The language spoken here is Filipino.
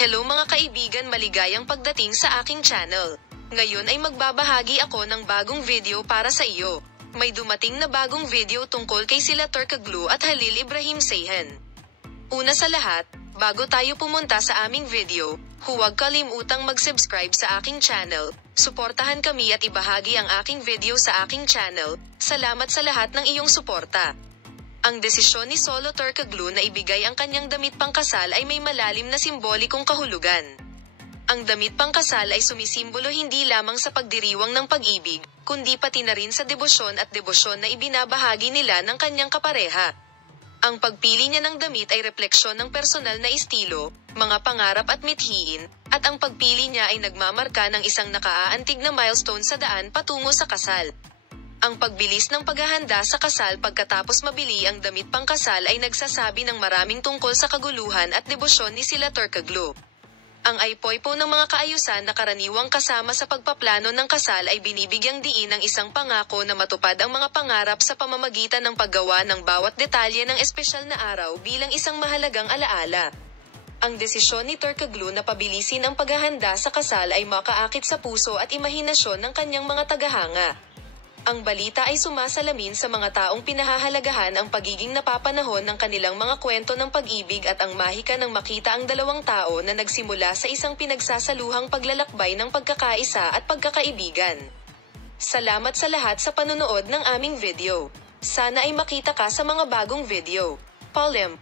Hello mga kaibigan, maligayang pagdating sa aking channel. Ngayon ay magbabahagi ako ng bagong video para sa iyo. May dumating na bagong video tungkol kay sila Turkoglu at Halil Ibrahim Ceyhan. Una sa lahat, bago tayo pumunta sa aming video, huwag kalimutang mag-subscribe sa aking channel. Suportahan kami at ibahagi ang aking video sa aking channel. Salamat sa lahat ng iyong suporta. Ang desisyon ni Solo Turkoglu na ibigay ang kanyang damit pangkasal ay may malalim na simbolikong kahulugan. Ang damit pangkasal ay sumisimbolo hindi lamang sa pagdiriwang ng pag-ibig, kundi pati na rin sa debosyon na ibinabahagi nila ng kanyang kapareha. Ang pagpili niya ng damit ay refleksyon ng personal na estilo, mga pangarap at mithiin, at ang pagpili niya ay nagmamarka ng isang nakaaantig na milestone sa daan patungo sa kasal. Ang pagbilis ng paghahanda sa kasal pagkatapos mabili ang damit pangkasal ay nagsasabi ng maraming tungkol sa kaguluhan at debosyon ni sila Turkoglu. Ang aypoypo ng mga kaayusan na karaniwang kasama sa pagpaplano ng kasal ay binibigyang diin ng isang pangako na matupad ang mga pangarap sa pamamagitan ng paggawa ng bawat detalye ng espesyal na araw bilang isang mahalagang alaala. Ang desisyon ni Turkoglu na pabilisin ang paghahanda sa kasal ay makaakit sa puso at imahinasyon ng kanyang mga tagahanga. Ang balita ay sumasalamin sa mga taong pinahahalagahan ang pagiging napapanahon ng kanilang mga kwento ng pag-ibig at ang mahika ng makita ang dalawang tao na nagsimula sa isang pinagsasaluhang paglalakbay ng pagkakaisa at pagkakaibigan. Salamat sa lahat sa panonood ng aming video. Sana ay makita ka sa mga bagong video. Paul M.